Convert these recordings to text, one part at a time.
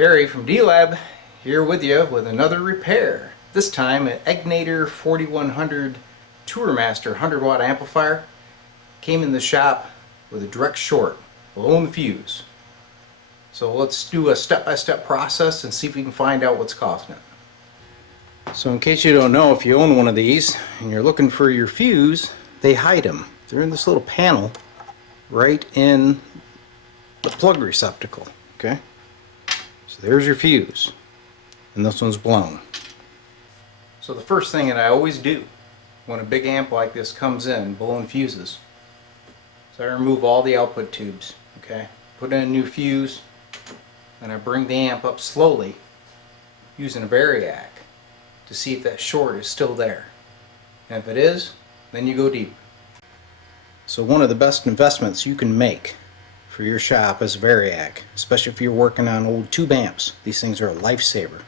Terry from D-Lab here with you with another repair. This time an Egnater 4100 Tourmaster 100 watt amplifier came in the shop with a direct short, blowing the fuse. So let's do a step-by-step process and see if we can find out what's causing it. So in case you don't know, if you own one of these and you're looking for your fuse, they hide them. They're in this little panel right in the plug receptacle. Okay? So there's your fuse, and this one's blown. So the first thing that I always do when a big amp like this comes in blowing fuses, so I remove all the output tubes. Okay, put in a new fuse, and I bring the amp up slowly using a variac to see if that short is still there. And if it is, then you go deep. So one of the best investments you can make for your shop is variac, especially if you're working on old tube amps. These things are a lifesaver.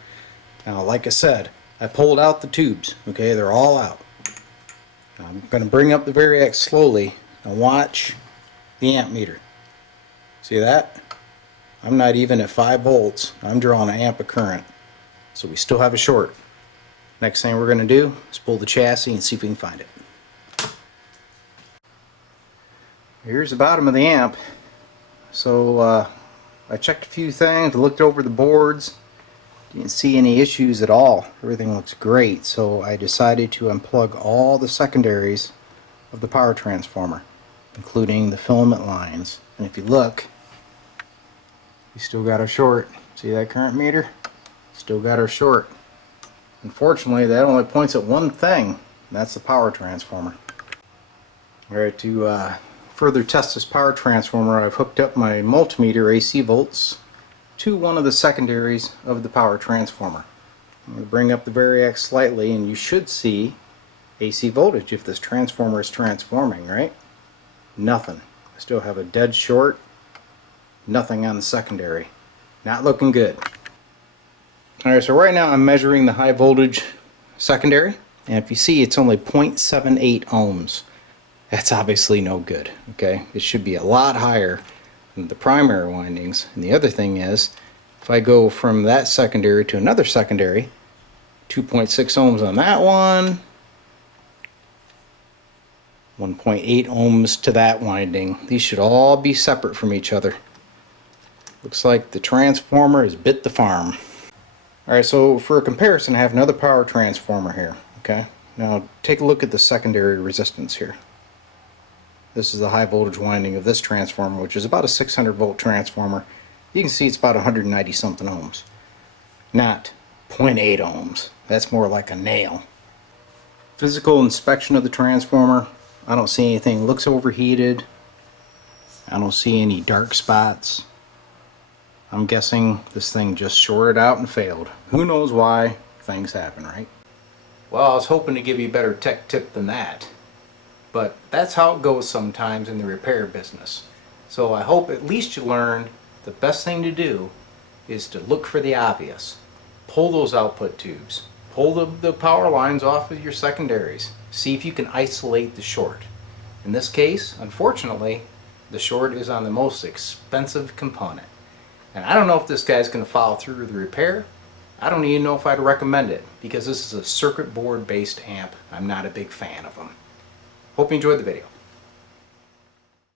Now, like I said, I pulled out the tubes. Okay, they're all out. Now, I'm going to bring up the variac slowly and watch the amp meter. See that? I'm not even at 5 volts. I'm drawing an amp of current. So we still have a short. Next thing we're going to do is pull the chassis and see if we can find it. Here's the bottom of the amp. So I checked a few things, looked over the boards, didn't see any issues at all. Everything looks great. So I decided to unplug all the secondaries of the power transformer, including the filament lines. And if you look, we still got our short. See that current meter? Still got our short. Unfortunately, that only points at one thing, and that's the power transformer. Alright, to further test this power transformer, I've hooked up my multimeter AC volts to one of the secondaries of the power transformer. I'm going to bring up the variac slightly, and you should see AC voltage if this transformer is transforming, right? Nothing. I still have a dead short. Nothing on the secondary. Not looking good. Alright, so right now I'm measuring the high voltage secondary, and if you see, it's only 0.78 ohms. That's obviously no good. Okay, it should be a lot higher than the primary windings. And the other thing is, if I go from that secondary to another secondary, 2.6 ohms on that one, 1.8 ohms to that winding. These should all be separate from each other. Looks like the transformer has bit the farm. Alright, so for a comparison, I have another power transformer here. Okay, now take a look at the secondary resistance here. This is the high voltage winding of this transformer, which is about a 600 volt transformer. You can see it's about 190 something ohms. Not 0.8 ohms. That's more like a nail. Physical inspection of the transformer, I don't see anything looks overheated. I don't see any dark spots. I'm guessing this thing just shorted out and failed. Who knows why? Things happen, right? Well, I was hoping to give you a better tech tip than that. But that's how it goes sometimes in the repair business. So I hope at least you learned the best thing to do is to look for the obvious. Pull those output tubes. Pull the power lines off of your secondaries. See if you can isolate the short. In this case, unfortunately, the short is on the most expensive component. And I don't know if this guy's going to follow through with the repair. I don't even know if I'd recommend it, because this is a circuit board based amp. I'm not a big fan of them. Hope you enjoyed the video.